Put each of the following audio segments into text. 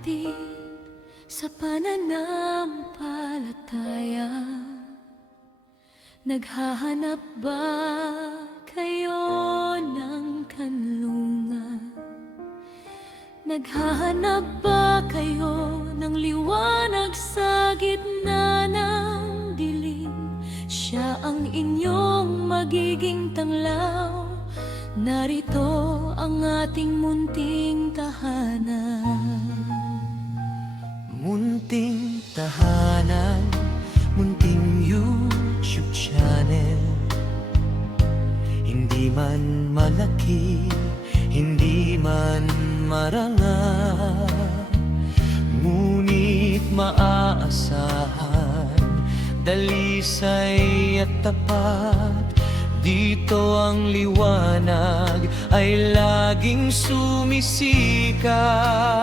kapatid sa pananampalataya. Naghahanap ba kayo ng kanlungan? Naghahanap ba kayo ng liwanag sa gitna ng dilim? Siya ang inyong magiging tanglaw. Narito ang ating munting tahanan. Munting tahanan, munting YouTube channel. Hindi man malaki, hindi man marangal, ngunit maaasahan, dalisay at tapat. Dito ang liwanag ay laging sumisikat.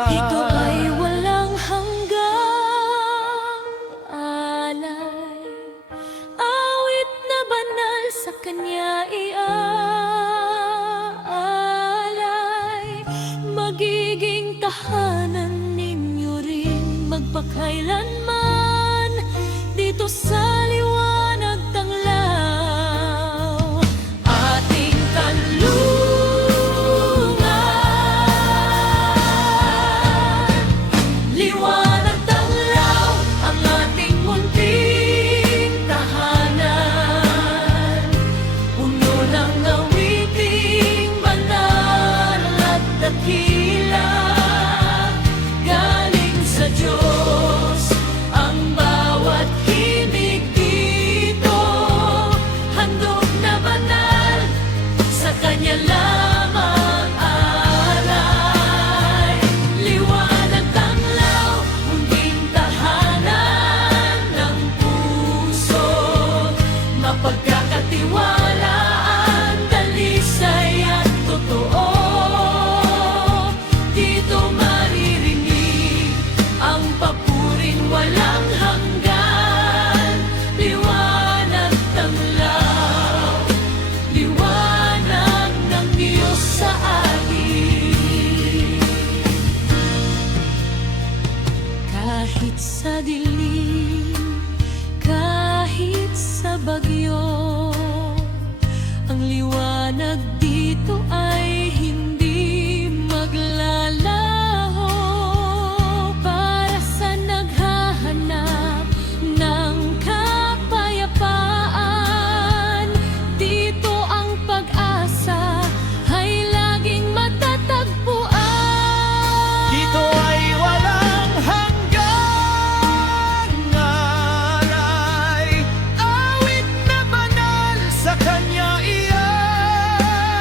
Dito ay walang hanggang alay, awit na banal sa Kanya iaalay. Magiging tahanan ninyo rin magpakailanman dito sa liwanag tanglaw. Ating kanlungan, liwanag tanglaw, ang ating munting tahanan. Puno ng awiting banal at dakila, galing sa Diyos ang bawat himig dito. Handog na banal, sa Kanya lamang alay. Liwanag tanglaw, munting tahanan ng puso. Mapagkakatiwalaan, dalisay at totoo. Dito maririnig ang papuring walang hanggan. Liwanag tanglaw, liwanag ng Diyos sa atin. Kahit sa dilim, kahit sa bagyo, ang liwanag dito ay hindi maglalaho. Para sa naghahanap ng kapayapaan, dito ang pag-asa ay laging matatagpuan. Dito ay walang hanggang alay, awit na banal sa Kanya iaalay.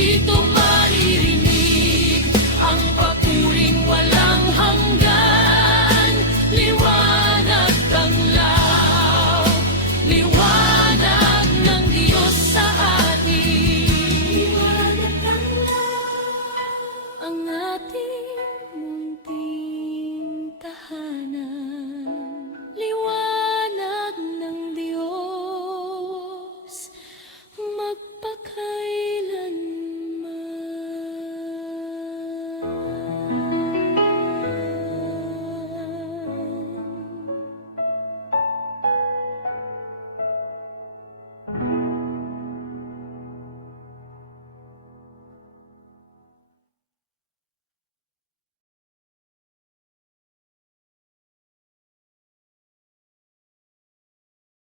Dito